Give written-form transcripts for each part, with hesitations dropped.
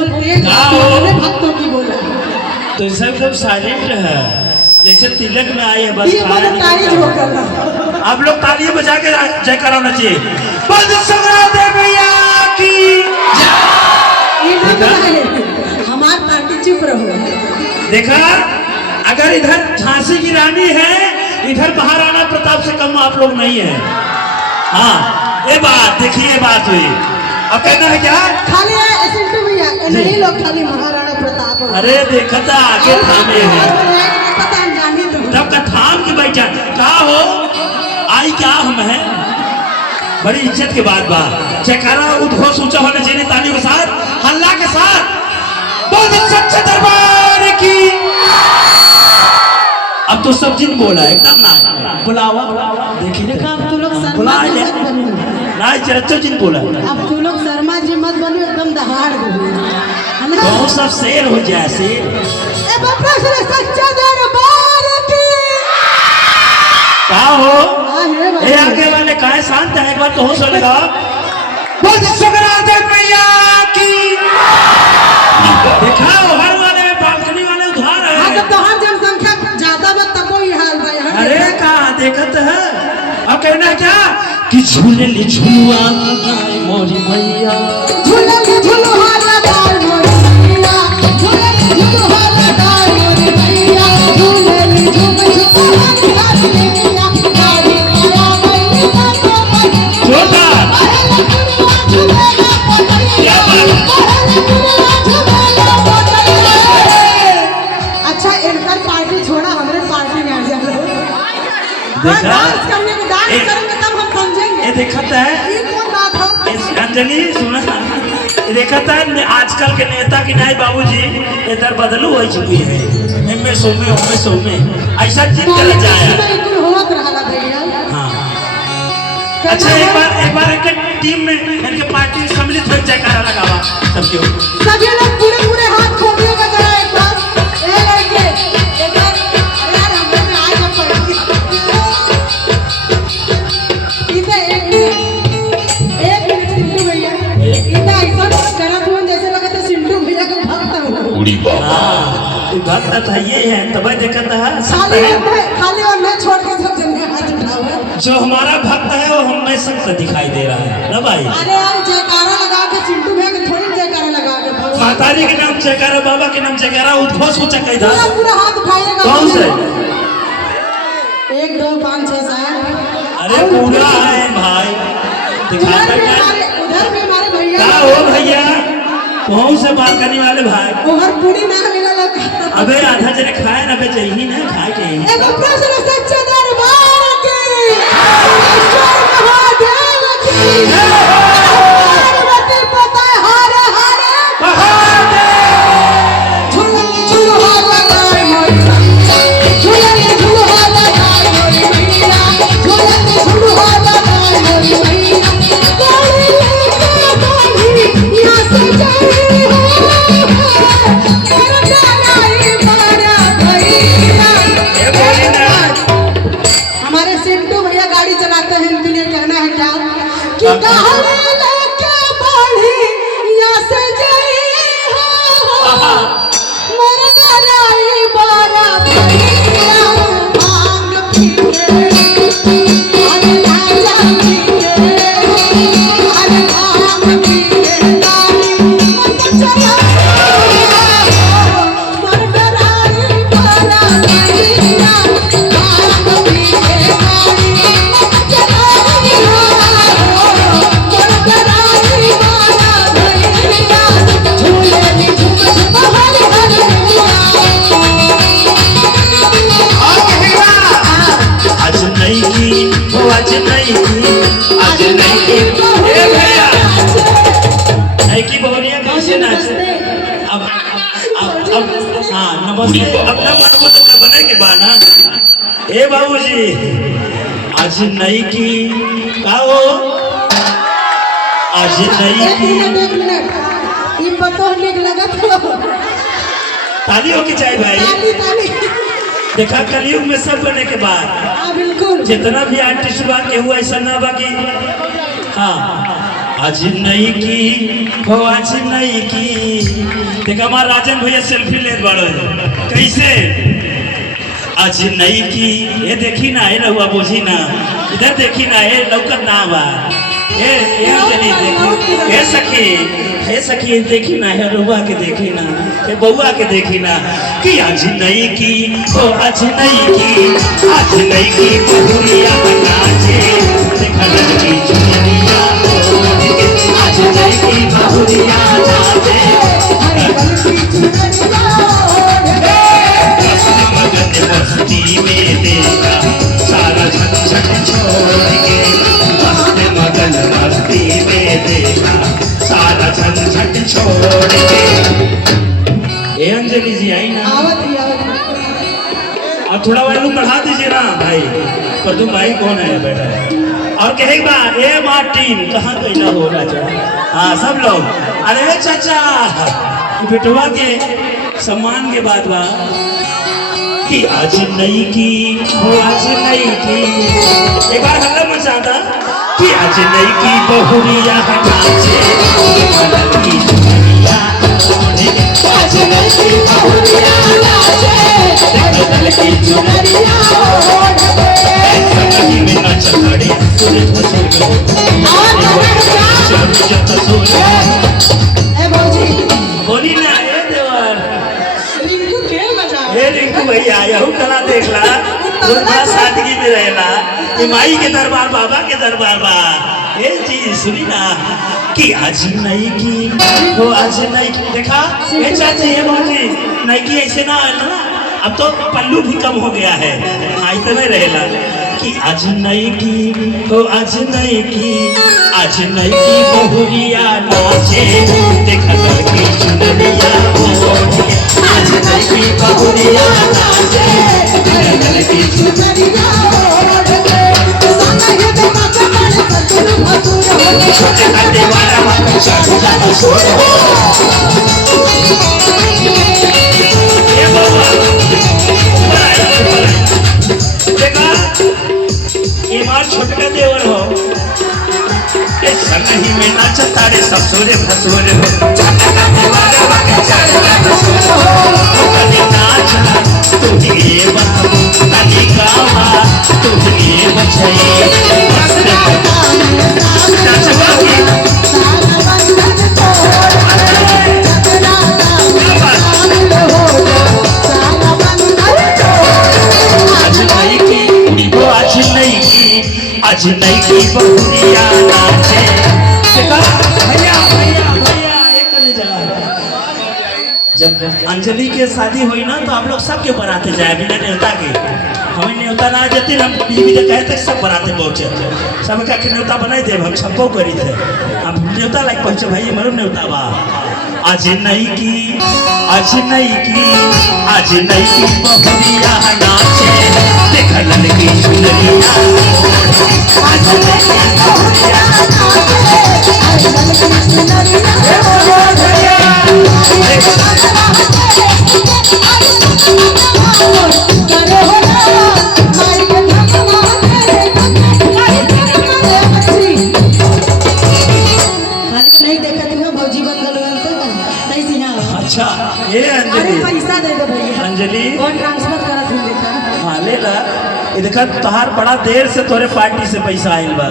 बोलते हैं भक्तों की बोला तो सब साइलेंट है, जैसे तिलक में आई है बस। आप लोग तालियां बजा के जयकारा होना चाहिए। हमारी पार्टी चुप रहो। देखा, अगर इधर झांसी की रानी है, इधर महाराणा प्रताप से कम आप लोग नहीं है। हाँ, ये बात देखिए, बात हुई। अब कहना है क्या? खाली सिंटू भैया नहीं, लोग खाली महाराणा प्रताप। अरे देखा था आगे थामे है, पता जानी तब का थाम के बैठा। क्या हो आई, क्या हम है? बड़ी इज्जत के बाद बात जयकारा उद्घोष ऊंचा होने चाहिए, तालियों के साथ, हल्ला के साथ। बोल सच्चे दरबार की। अब तो सब जिन बोला एकदम ना बुलावा। देखिए देखा, अब तू लोग बुला ले ना, चरचो जिन बोला। अब तू लोग शर्मा जी मत बनो, एकदम दहाड़ दो। तो सब शेर हो जाए शेर। सच्चा दरबार की। क्या हो ये आगे वाले काहे शांत है? एक बार तो होश लगा। बोल सुखरादेव मैया की। दिखाओ हर वाले बालकनी वाले उधार है। हाँ, तो हर जनसंख्या ज्यादा मत तब ही हाल भाई। अरे कहा देखत है। अब कहना क्या कि झूले ली झुलुआ मोरी मैया, झूले ली झुलुआ लगाए मोरी मैया, झूले ली झुलुआ लगाए मोरी मैया, झूले ली झुलुआ लगाए मैया, गाड़ी आया गई सबको पकड़। जोरदार क्या अच्छा, इनका पार्टी छोड़ा, हमारे पार्टी में आ जाओ। देखा? डांस करने में डांस करेंगे तब हम समझेंगे। ये देखता है ये कौन बात हो? अंजलि सुना, ये देखता है आजकल के नेता की नाई बाबूजी इधर बदलू हो चुकी है। इनमें सोमे ऐसा जिद कर जाए। हाँ, अच्छा एक बार इनके टीम में, इनके पार्टी सम्मिलित हो जयकारा लगावा सबके। सभी लोग पूरे हाथ खोलिए जरा एक बार। ए लड़के एक बार यार, हम में आए ना पड़ेगी। इधर एक मिनट सिंटू भैया, इतना ऐसा गलत हुआ जैसे लगा था सिंटू भैया का भक्त हो। उड़ी बाबा भक्त था, ये है तब देखता है। खाली और नहीं छोड़ के सब जने हाथ उठाओ। जो हमारा भक्त है वो हमें सबको दिखाई दे रहा है ना भाई। अरे यार, जयकारा लगा के सिंटू भैया के थोड़ी जयकारा लगा के। माता जी के नाम जयकारा, बाबा के नाम जयकारा, उद्घोष ऊंचा कही था। पूरा हाथ उठाइएगा। कौन से? 1 2 5 6 7। अरे पूरा है भाई, दिखा उधर भी हमारे भैया। क्या हो भैया? कौन से बालकनी वाले भाई? ओहर पूरी ना मिला लगा। अबे आधा जने खाए ना, बेचे ही ना खाए के। एक प्रश्न सच्चे दरबार की, ईश्वर महादेव की, पार्वती पता हर हर झूले झूलुआ लगाए मोरी मैया, झूले झूलुआ लगाए मोरी मैया, झूले झूलुआ लगाए मोरी मैया, गाड़ी लेके गाड़ी यहाँ से जाए हो, मेरा प्यारा बड़ा भैया। हमारे सिंटू भैया गाड़ी चलाते हैं, इनके लिए कहना है क्या कि गाड़ी लेके बढ़ी यहाँ से जाई हो, मेरा प्यारा बड़ा भैया। भांग पी के अरे राजा पी के, अरे भांग पी के गाड़ी मत चला, मर डराई बड़ा भैया। भांग पी के गाड़ी मत चलाई हो, मर डराई बड़ा भैया। झूले ली झूल हर हर आज नहीं की वो, आज नहीं की, आज नहीं की। ए भैया नहीं की बोलिए कैसे नाचे? अब हाँ नमस्ते। अपना मन बने के बाना। ए बाबूजी आज नहीं की का हो, आज नहीं की। एक मिनट ये पतो निक लगा तो ताली हो की चाहिए भाई। ताली ताली। देखा कलयुग में सब बने के बाद हाँ बिल्कुल। जितना भी आर्टिस्ट बा के हुआ ऐसा ना बा कि हाँ आज नहीं की हो आज नहीं की। देखा हमारा राजन भैया सेल्फी ले बड़ो कैसे आज नहीं की। ये देखी ना, ये रहुआ बुझी ना, इधर देखी ना, ये लौकत ना बा। ये अंजलि देखी, हे सखी देखी ना, हे रहुआ के देखी ना, हे बउआ के देखी ना कि आज नहीं की हो आज नहीं की। आज नहीं की बहुरिया नाचे देखा लड़की चुनरिया आज नहीं की बहुरिया नाचे मस्ती में देखा सारा झंझट छोड़ के। मस्त मगन मस्ती में देखा सारा झंझट छोड़ के। ए अंजलि जी आई ना, और थोड़ा वैल्यू बढ़ा दीजिए ना भाई। पर तुम भाई कौन है बेटा? और कहे बात ए मार्टिन कहाँ कैला हो राजा? हाँ सब लोग, अरे चाचा बेटवा के सम्मान के बाद बा कि आज नहीं की हो आज नहीं की। एक बार हल्ला मचाता कि आज नहीं की बहुरिया नाचे लड़की चुनरिया आज नहीं की बहुरिया नाचे लड़की चुनरिया संगही में नाच खड़ी सूरज बोली ना ए देवर रिंकू भैया यहू कला देखला बड़ा सादगी में रहेला। माई के दरबार बाबा के दरबार बा। ये चीज सुनी ना कि आज नहीं की वो आज नहीं की। देखा ये चाची ये बाजी नहीं की ऐसे ना है ना, अब तो पल्लू भी कम हो गया है, ऐसे में रहेला कि आज नहीं की तो आज नहीं की। आज नहीं की बहुरिया नाचे देखा लड़की चुनरिया आज नहीं की बहुरिया नाचे लड़की चुनरिया छोटे काटे वाला ये बाबा देखा ये बार छोटका देवर हो नहीं में नाच तारे ससुरे फसुरे हो नाचा तुझे बाबू तनी गावा तुझे बचाई आज नहीं की बहुरिया नाचे। भैया भैया भैया एक जब अंजलि के शादी हुई ना तो आप लोग सबके बराते जाए बिना न्योता के। हमें न्योता ना देते हम बीवी के कहे तक सब बराते पहुंचे सब का न्योता बनाए थे हम सबको करी थे। अब न्योता लायक पहुंचे भाई मरो न्योता बा। आज नहीं की आज नहीं की आज नहीं की बहुरिया नाचे देखा लड़की चुनरिया आज नहीं की बहुरिया नाचे आज लड़की चुनरिया अच्छा ये अंजलि पैसा दे दो भैया अंजलि कौन ट्रांसफर करा तुम देखा हाँ ले ला। ये देखा तोहार बड़ा देर से तोरे पार्टी से पैसा आयल बा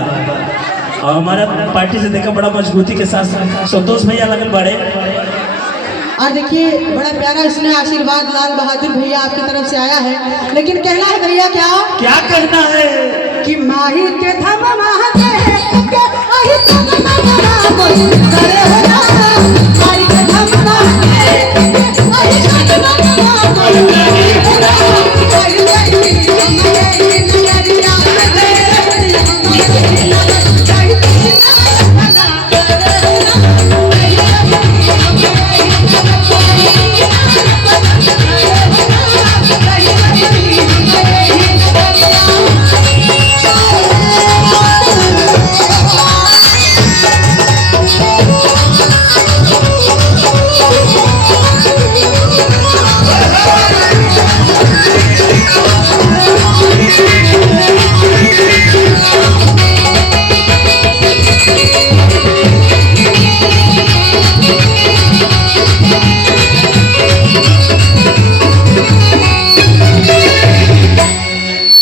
और हमारा पार्टी से देखा बड़ा मजबूती के साथ संतोष भैया लगन बड़े। और देखिए बड़ा प्यारा इसने आशीर्वाद लाल बहादुर भैया आपकी तरफ से आया है। लेकिन कहना है भैया क्या क्या कहना है कि माही के धम महते के आही धम महते करे हो ना माही के धम महते के आही धम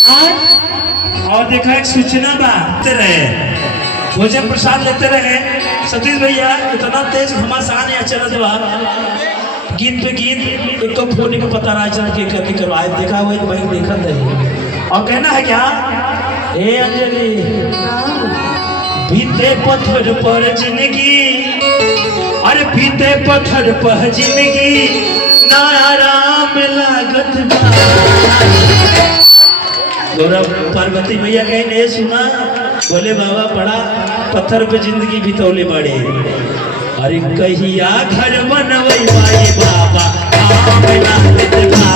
और देखा एक सूचना बा रहे भोजन प्रसाद लेते रहे सतीश भैया इतना तेज घमासान या चलत बा गीत पे गीत एक तो फोन का पता ना चल के करके करवाए देखा हुआ एक भाई देखा था और कहना है क्या हे अंजलि बीते पत्थर पर जिंदगी अरे बीते पत्थर पर जिंदगी ना आराम लागत बा गौरव पार्वती मैया कहीं नहीं सुना बोले बाबा बड़ा पत्थर पे जिंदगी बितौले बड़े अरे कहिया घर बनवई माई बाबा आम लागत बा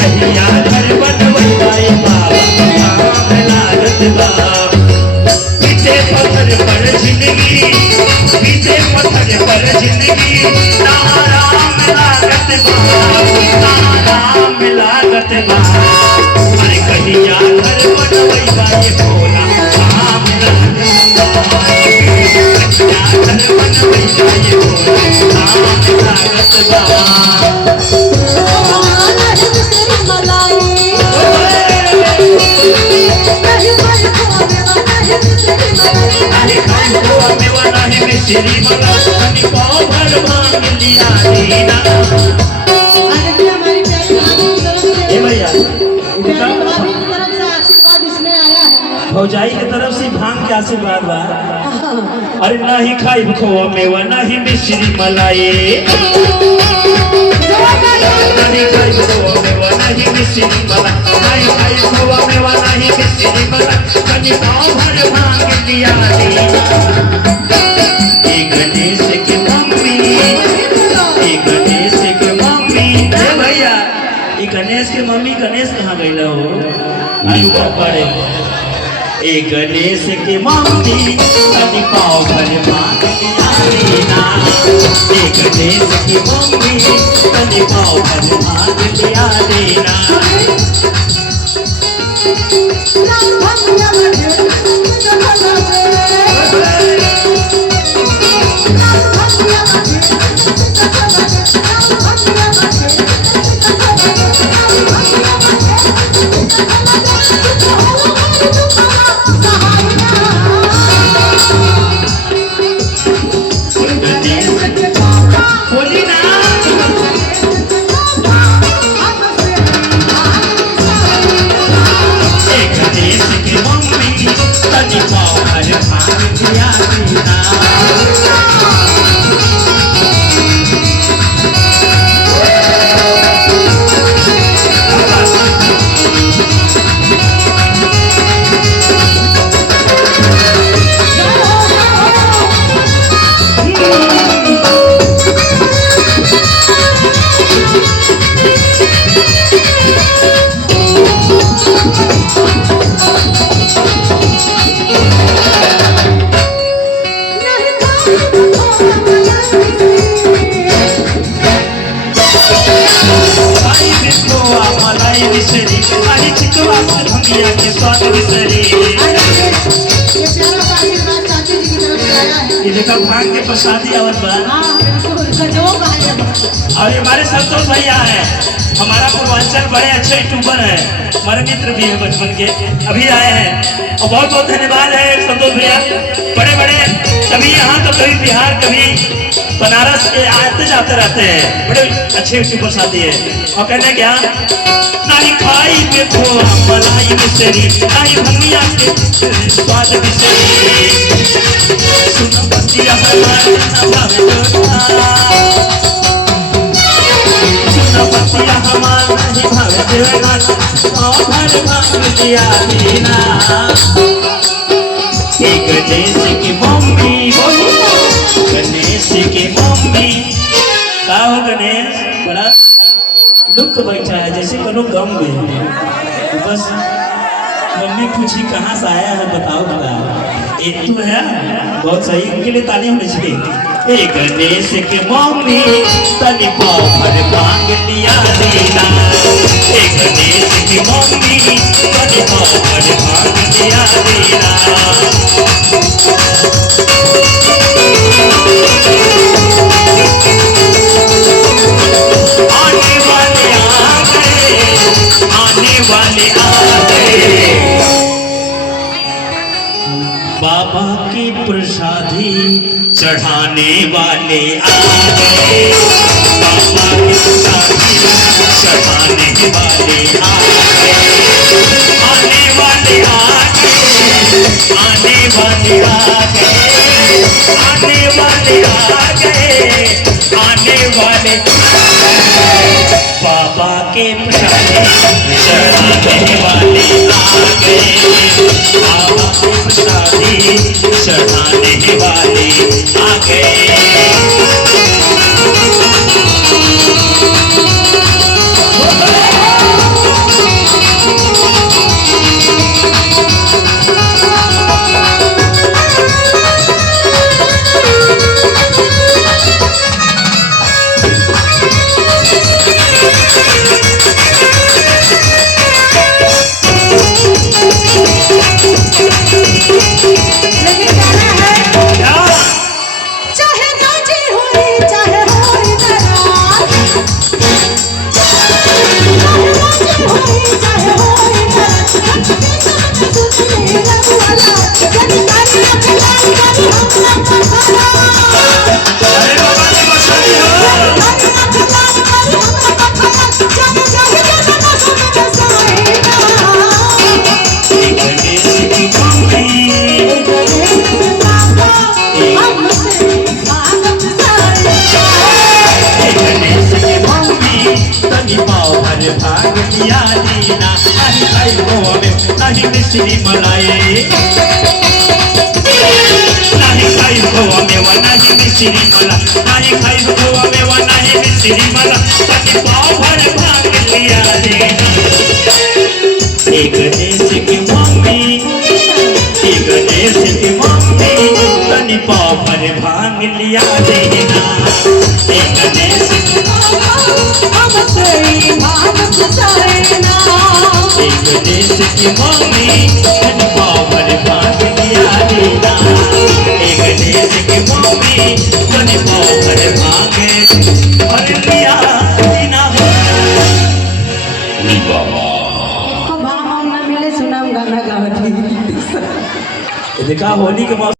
कहिया घर बनवई माई बाबा आम लागत बा बीते पत्थर पर जिंदगी बीते पत्थर पर जिंदगी ना आराम लागत बा ना आराम लागत बा अरे कहिया घर बनवई बाई भोला आम लागत बा कहिया घर बनवई बाई भोला आम लागत बा श्री मला कनी पाव भर मांग लिया दीना ए भैया भौजाई की तरफ से भांग के आशीर्वाद बा अरे नहीं खाई खोआ मेवा नहीं मिश्री मलाई नहीं खाई खोआ मेवा नहीं मिश्री मलाई नहीं खाई खोआ मेवा नहीं मिश्री मलाई कनी पाव भर मांग लिया दीना गणेश के मम्मी भैया गणेश के मम्मी गणेश कहाँ गई हो पड़े ए गणेश के मम्मी कभी पाव भर मांग लिया देना ए गणेश की मम्मी कभी पाव भर मांग लिया देना ये देखा भांग के प्रसादी आवत बा और हमारे संतोष भैया है हमारा पूर्वांचल बड़े अच्छे यूट्यूबर है हमारे मित्र भी है बचपन के अभी आए हैं और बहुत बहुत धन्यवाद है संतोष भैया बड़े बड़े कभी यहाँ तो कभी बिहार कभी बनारस के आते जाते रहते हैं बड़े अच्छे यूट्यूबर साथी है और कहने क्या नहीं खाई पे खोआ मलाई मिश्री नहीं भंगिया के स्वाद मिश्री सुनो बतिया हमारे सुनो बतिया हमारे नहीं भावे देवना और भर भाग दिया दीना एक गणेश की मम्मी गणेश की मम्मी का हो गणेश बड़ा लुक बैठा है जैसे करो गम में बस मम्मी पूछी कहाँ से आया है बताओ बता एक तू है बहुत सही उनके लिए ताली होनी चाहिए एक गणेश के मम्मी तनी पाव भर मांग लिया देना एक गणेश की मम्मी तनी पाव भर मांग लिया देना आने वाले आ गए आने वाले आ चढ़ाने वाले आ गए, बाबा की शादी चढ़ाने वाले आ गए, आने वाले आ गए, आने वाले आ गए, आने वाले आ गए, आने वाले बाबा के प्रसादी चढ़ाने वाले आ गए, बाबा के प्रसादी चढ़ाने वाले आ गए। लेकिन गाना है, चाहे राजी होई चाहे होई नाराज, चाहे राजी होई चाहे होई नाराज, सुनिए रघुवाला जन तारी रख लाल करी हम पथरा, अरे बाबा की प्रसादी हो। तारी रख लाल करी हम पथरा, जब जाहि जन मौसम बसाएगा, एक देश की भूमि, हमसे भागत जाएगा। एक देश की भूमि, तनी पाँव भर भाग लिया दीना, नहीं खाई गोवा में नहीं मिश्री मलाई, नहीं खाई गोवा में वो नहीं मिश्री मला, नहीं खाई गोवा में वो नहीं मिश्री मला, तनी पाँव भर भाग लिया दीना। एक देश की भूमि, एक देश की भूमि, तनी पाँव भर भाग लिया देना। एक देश की हमसे भागत जाएगा। एक देश की भूमि, तनी पाँव भर भाग लिया देना। एक देश की भूमि, तनी पाँव भर भाग लिया देना। हम न मिले सुनाम गाना गावत देखा होली के मौसम